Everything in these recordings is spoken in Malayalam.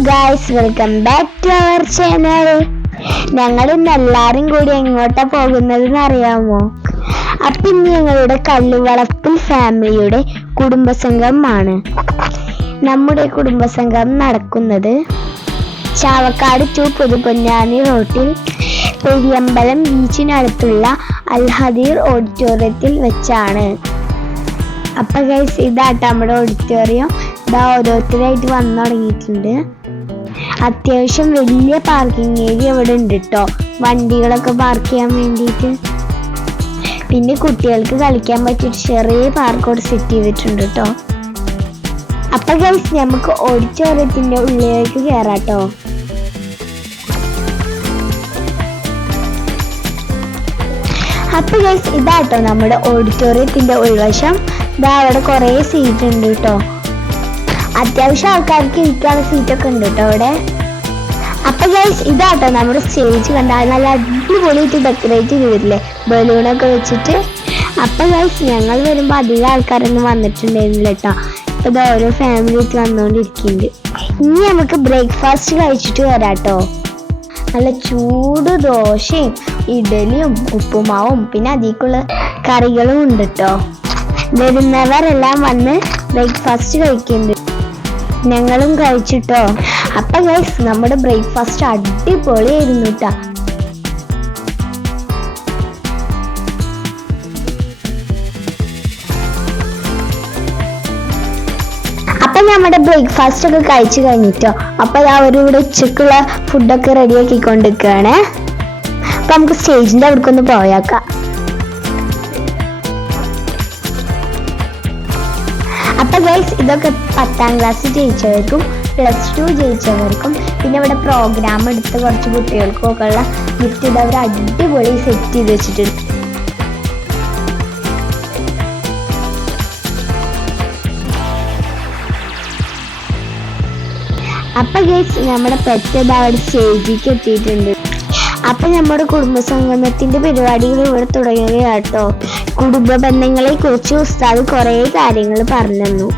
Guys, welcome back to our channel. ഞങ്ങൾ ഇന്ന് എല്ലാരും കൂടി എങ്ങോട്ടാ പോകുന്നതെന്ന് അറിയാമോ? അപ്പൊ ഇന്ന് ഞങ്ങളുടെ കല്ലുവളപ്പിൽ ഫാമിലിയുടെ കുടുംബസംഗമമാണ്. നമ്മുടെ കുടുംബസംഗമം നടക്കുന്നത് ചാവക്കാട് ടു പുതുപൊന്നാനി റോട്ടിൽ പെരിയമ്പലം ബീച്ചിനടുത്തുള്ള അൽഹദീർ ഓഡിറ്റോറിയത്തിൽ വെച്ചാണ്. അപ്പൊ ഗൈസ്, ഇതാട്ടോ നമ്മുടെ ഓഡിറ്റോറിയം. ഇതാ ഓരോരുത്തരായിട്ട് വന്നു തുടങ്ങിയിട്ടുണ്ട്. അത്യാവശ്യം വലിയ പാർക്കിംഗ് ഏരിയ ഇവിടെ ഉണ്ട് കേട്ടോ, വണ്ടികളൊക്കെ പാർക്ക് ചെയ്യാൻ വേണ്ടിയിട്ട്. പിന്നെ കുട്ടികൾക്ക് കളിക്കാൻ പറ്റിയൊരു ചെറിയ പാർക്കോട് സെറ്റ് ചെയ്തിട്ടുണ്ട് കേട്ടോ. അപ്പൊ ഗൈസ്, നമുക്ക് ഓഡിറ്റോറിയത്തിന്റെ ഉള്ളിലേക്ക് കയറാട്ടോ. അപ്പൊ ഗൈസ്, ഇതാട്ടോ നമ്മുടെ ഓഡിറ്റോറിയത്തിന്റെ ഉൾവശം. ഇതാ അവിടെ കുറെ സീറ്റ് ഉണ്ട് കേട്ടോ. അത്യാവശ്യം ആൾക്കാർക്ക് ഇരിക്കാനുള്ള സീറ്റൊക്കെ ഉണ്ട് കേട്ടോ അവിടെ. അപ്പൊ ഗൈസ്, ഇതാട്ടോ നമ്മുടെ സ്റ്റേജ്. കണ്ടാൽ നല്ല അടിപൊളിയായിട്ട് ഡെക്കറേറ്റ് ചെയ്തില്ലേ, ബലൂണൊക്കെ വെച്ചിട്ട്. അപ്പൊ ഗൈസ്, ഞങ്ങൾ വരുമ്പോ അധികം ആൾക്കാരൊന്നും വന്നിട്ടുണ്ടായിരുന്നില്ല കേട്ടോ. ഇപ്പൊ ഇത് ഓരോ ഫാമിലി ആയിട്ട് വന്നുകൊണ്ടിരിക്കുന്നുണ്ട്. ഇനി നമുക്ക് ബ്രേക്ക്ഫാസ്റ്റ് കഴിച്ചിട്ട് വരാട്ടോ. നല്ല ചൂട് ദോശയും ഇഡലിയും ഉപ്പുമാവും പിന്നെ അതിലേക്കുള്ള കറികളും ഉണ്ട് കേട്ടോ. വരുന്നവരെല്ലാം വന്ന് ബ്രേക്ക്ഫാസ്റ്റ് കഴിക്കുന്നുണ്ട്. ഞങ്ങളും കഴിച്ചിട്ടോ. അപ്പൊ ഗൈസ്, നമ്മുടെ ബ്രേക്ക്ഫാസ്റ്റ് അടിപൊളിയായിരുന്നു കേട്ടോ. അപ്പൊ നമ്മുടെ ബ്രേക്ക്ഫാസ്റ്റ് ഒക്കെ കഴിച്ചു കഴിഞ്ഞിട്ടോ. അപ്പൊ അവരിവിടെ ഉച്ചക്കുള്ള ഫുഡൊക്കെ റെഡി ആക്കിക്കൊണ്ടിരിക്കുകയാണ്. അപ്പൊ നമുക്ക് സ്റ്റേജിന്റെ അവിടേക്കൊന്ന് പോയേക്കാം. അപ്പൊ ഗൈസ്, ഇതൊക്കെ 10ാം ക്ലാസ് ജയിച്ചവർക്കും +2 ജയിച്ചവർക്കും പിന്നെ ഇവിടെ പ്രോഗ്രാം എടുത്ത് കുറച്ച് കുട്ടികൾക്കും ഒക്കെ ഉള്ള ഗിഫ്റ്റ് ഇത് അവർ അടിപൊളി സെറ്റ് ചെയ്ത് വെച്ചിട്ടുണ്ട്. അപ്പൊ ഗൈസ്, നമ്മുടെ പെറ്റ് അവിടെ സ്റ്റേജിലേക്ക് എത്തിയിട്ടുണ്ട്. അപ്പൊ നമ്മുടെ കുടുംബസംഗമത്തിന്റെ പരിപാടികൾ ഇവിടെ തുടങ്ങുകയാട്ടോ. കുടുംബ ബന്ധങ്ങളെ കുറിച്ച് ഉസ്താദ് കുറെ കാര്യങ്ങൾ പറഞ്ഞു തന്നു.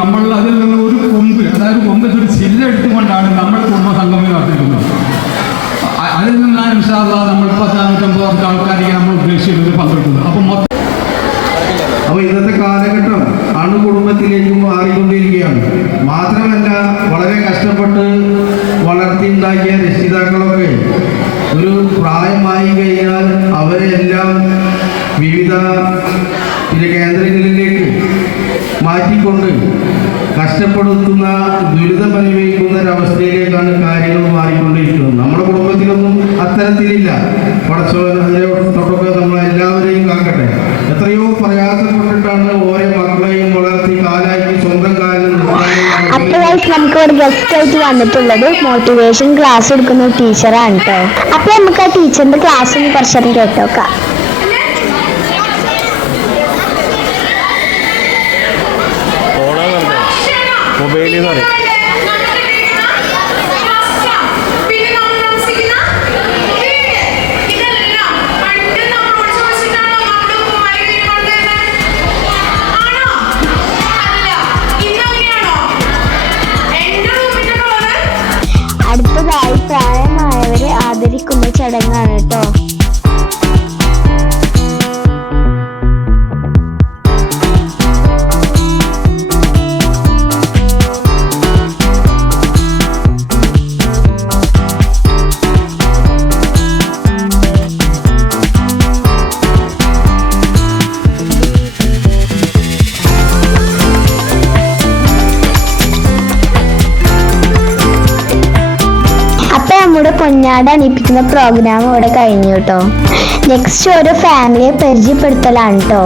നമ്മൾ അതിൽ നിന്ന് ഒരു കൊമ്പ് ചില്ലെടുത്തുകൊണ്ടാണ് നമ്മൾ കുടുംബസംഗമം നടത്തിയിരുന്നത്. അതിൽ നിന്നാണ് ഇൻഷാ അല്ലാഹ് നമ്മൾ 450 ആൾക്കാരെ നമ്മൾ ഉദ്ദേശിക്കുന്നത് പങ്കെടുക്കുന്നത്. അപ്പോൾ ഇന്നത്തെ കാലഘട്ടം അണുകുടുംബത്തിലേക്ക് മാറിക്കൊണ്ടിരിക്കുകയാണ്. മാത്രമല്ല, വളരെ കഷ്ടപ്പെട്ട് വളർത്തിയുണ്ടാക്കിയ രക്ഷിതാക്കളൊക്കെ ഒരു പ്രായമായി കഴിഞ്ഞാൽ അവരെല്ലാം വിവിധ കേന്ദ്രങ്ങളിലേക്ക് മാറ്റിക്കൊണ്ട് കഷ്ടപ്പെടുത്തുന്ന ദുരിതമനുഭവിക്കുന്ന ഒരവസ്ഥയിലേക്കാണ് കാര്യങ്ങൾ മാറിക്കൊണ്ടിരിക്കുന്നത്. നമ്മുടെ കുടുംബത്തിലൊന്നും അത്തരത്തിലില്ല. പടച്ചോനൊക്കെ നമ്മളെല്ലാവരെയും കാക്കട്ടെ. എത്രയോ പ്രയാസപ്പെട്ടിട്ടാണ് ഓരോ മക്കളെയും വളർത്തി കാലാക്കി സ്വന്തം കാലിൽ. അപ്പൊ നമുക്ക് ഒരു ഗസ്റ്റ് ആയിട്ട് വന്നിട്ടുള്ളത് മോട്ടിവേഷൻ ക്ലാസ് എടുക്കുന്ന ടീച്ചറാണ് കേട്ടോ. അപ്പൊ നമുക്ക് ആ ടീച്ചറിന്റെ ക്ലാസ് ഒന്ന് കുറച്ചേരം കേട്ടോക്കാം. അടുത്തതായി പ്രായമായവരെ ആദരിക്കുന്ന ചടങ്ങാണ് കേട്ടോ. നമ്മുടെ പൊന്നാട അണിയിപ്പിക്കുന്ന പ്രോഗ്രാം ഇവിടെ കഴിഞ്ഞു കേട്ടോ. നെക്സ്റ്റ് ഓരോ ഫാമിലിയെ പരിചയപ്പെടുത്തലാണ് കേട്ടോ.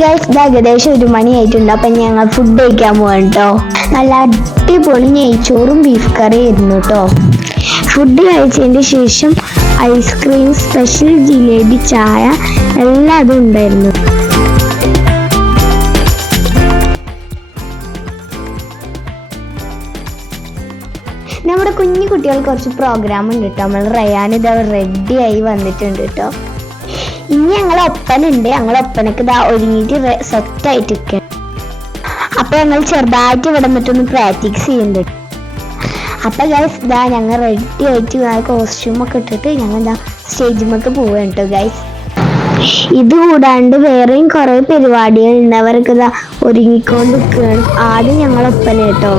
ഗൈസ് ഇത് ഏകദേശം 1 മണിയായിട്ടുണ്ട്. അപ്പം ഞങ്ങൾ ഫുഡ് കഴിക്കാൻ പോകാം കേട്ടോ. നല്ല അടിപൊളി നെയ്ച്ചോറും ബീഫ് കറി ആയിരുന്നു കേട്ടോ. ഫുഡ് കഴിച്ചതിന് ശേഷം ഐസ്ക്രീം, സ്പെഷ്യൽ ജിലേബി, ചായ എല്ലാം അതും ഉണ്ടായിരുന്നു. നമ്മുടെ കുഞ്ഞു കുട്ടികൾ കുറച്ച് പ്രോഗ്രാം ഉണ്ട് കേട്ടോ. നമ്മൾ റയാൻ ഇത് റെഡി ആയി വന്നിട്ടുണ്ട് കേട്ടോ. ഇനി ഞങ്ങൾ ഒപ്പനുണ്ട്. ഞങ്ങൾ ഒപ്പനക്ക് ഇതാ ഒരുങ്ങിയിട്ട് സെറ്റായിട്ട് നിൽക്കണം. അപ്പൊ ഞങ്ങൾ ചെറുതായിട്ട് ഇവിടെ നിന്നിട്ടൊന്ന് പ്രാക്ടീസ് ചെയ്യുന്നുണ്ട്. അപ്പൊ ഗൈസ് ഇതാ ഞങ്ങൾ റെഡി ആയിട്ട് കോസ്റ്റ്യൂമൊക്കെ ഇട്ടിട്ട് ഞങ്ങൾ എന്താ സ്റ്റേജിലേക്ക് പോവുകയാണ് കേട്ടോ ഗൈസ്. ഇത് കൂടാണ്ട് വേറെയും കുറെ പരിപാടികൾ ഉണ്ട്. അവർക്ക് ഇതാ ഒരുങ്ങിക്കൊണ്ട് നിൽക്കുകയാണ്. ആദ്യം ഞങ്ങൾ ഒപ്പന കേട്ടോ.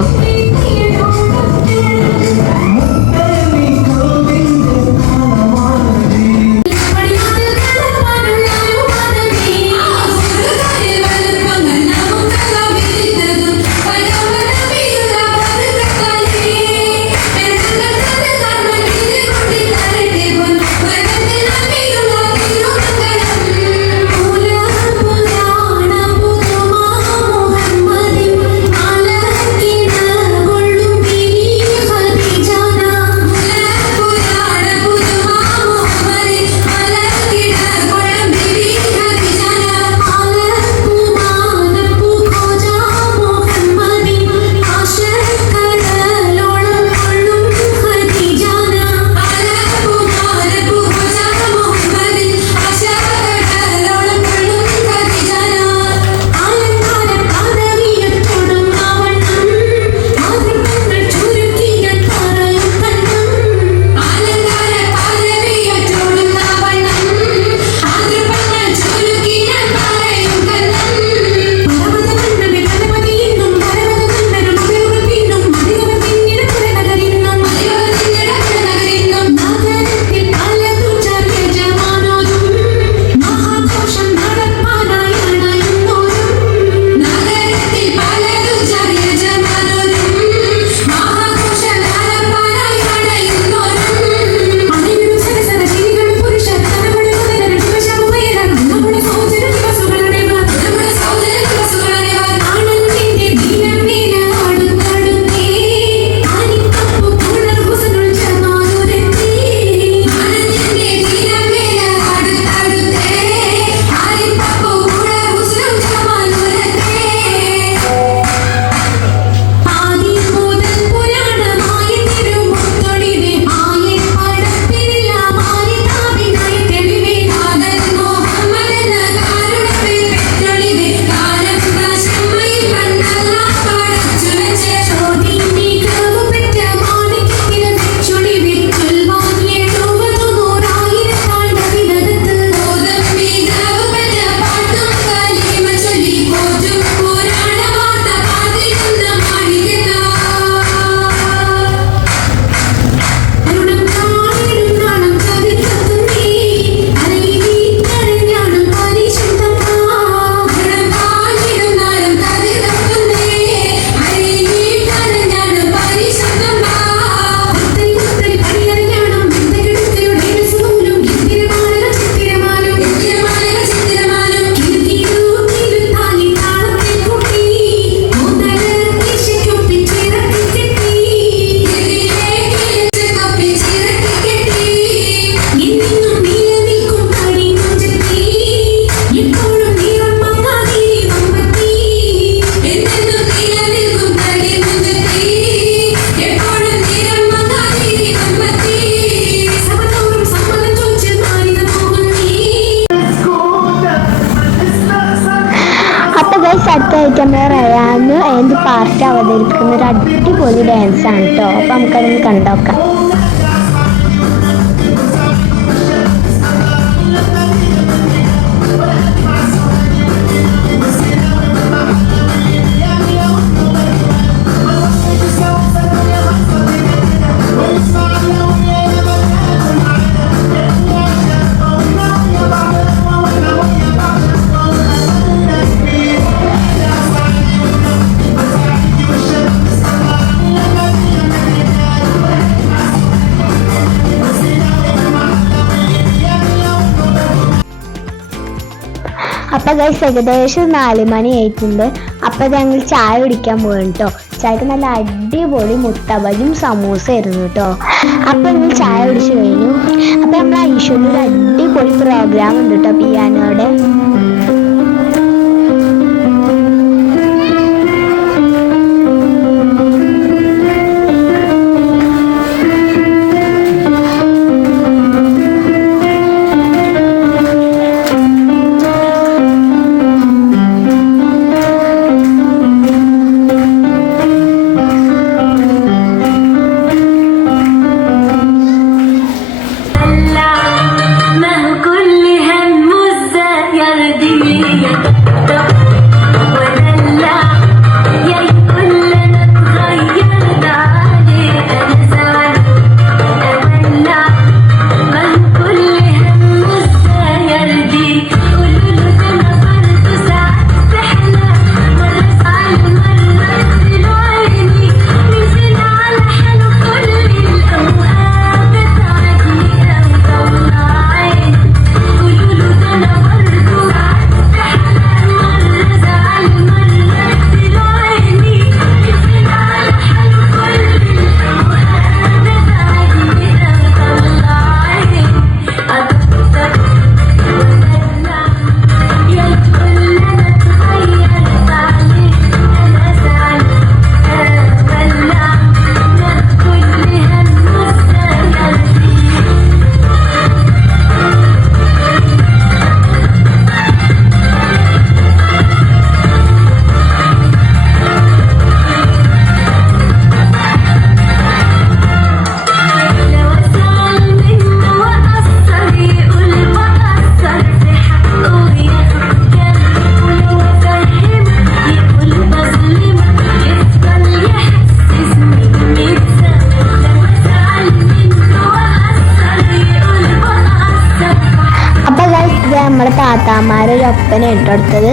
അടുത്തായിട്ട് നമ്മൾ റയാന് അതിൻ്റെ പാർട്ട് അവതരിപ്പിക്കുന്ന ഒരു അടിപൊളി ഡാൻസാണ് കേട്ടോ. അപ്പം നമുക്കതൊന്ന് കണ്ടോക്കാം. അപ്പൊ ഗൈസ് ഏകദേശം 4 മണി ആയിട്ടുണ്ട്. അപ്പൊ ഞങ്ങൾ ചായ കുടിക്കാൻ പോകും കേട്ടോ. ചായക്ക് നല്ല അടിപൊളി മുട്ടബജും സമൂസ ആയിരുന്നു കേട്ടോ. അപ്പൊ ഞങ്ങൾ ചായ കുടിച്ചു കഴിഞ്ഞു. അപ്പൊ നമ്മൾ ഐശ്വര്യ ഒരു അടിപൊളി പ്രോഗ്രാം ഉണ്ട് കേട്ടോ പിയാനോയുടെ. നമ്മളെ താത്താമാരൊരു ഒപ്പന ഇട്ടെടുത്തത്.